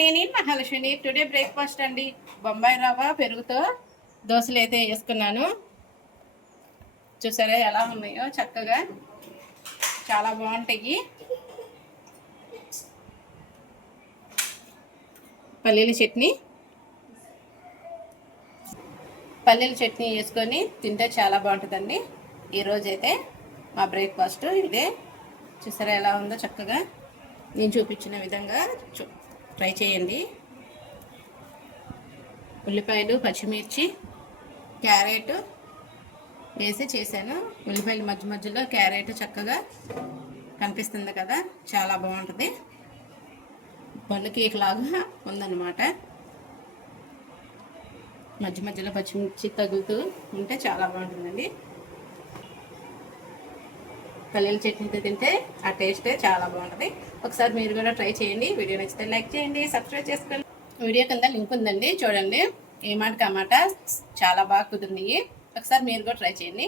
నేను Mahalakshmi. Today breakfast అండి, బొంబాయి రవ్వ పెరుగుతో దోశలు అయితే వేసుకున్నాను. చూసారా ఎలా ఉన్నాయో, చక్కగా చాలా బాగుంటాయి. పల్లీల చట్నీ వేసుకొని తింటే చాలా బాగుంటుందండి. ఈరోజైతే మా బ్రేక్ఫాస్ట్ ఇదే. చూసారా ఎలా ఉందో, చక్కగా నేను చూపించిన విధంగా ట్రై చేయండి. ఉల్లిపాయలు, పచ్చిమిర్చి, క్యారెట్ వేసి చేశాను. ఉల్లిపాయలు మధ్య మధ్యలో క్యారెట్ చక్కగా కనిపిస్తుంది కదా, చాలా బాగుంటుంది. బన్ను కేక్ లాగా ఉందన్నమాట. మధ్య మధ్యలో పచ్చిమిర్చి తగులుతూ ఉంటే చాలా బాగుంటుందండి. పల్లీల చట్నీతో తింటే ఆ టేస్టే చాలా బాగుంటుంది. ఒకసారి మీరు కూడా ట్రై చేయండి. వీడియో నచ్చితే లైక్ చేయండి, సబ్స్క్రైబ్ చేసుకోండి. వీడియో కింద లింక్ ఉందండి, చూడండి. ఏ మాట కామాట చాలా బాగా కుదిరినాయి. ఒకసారి మీరు కూడా ట్రై చేయండి.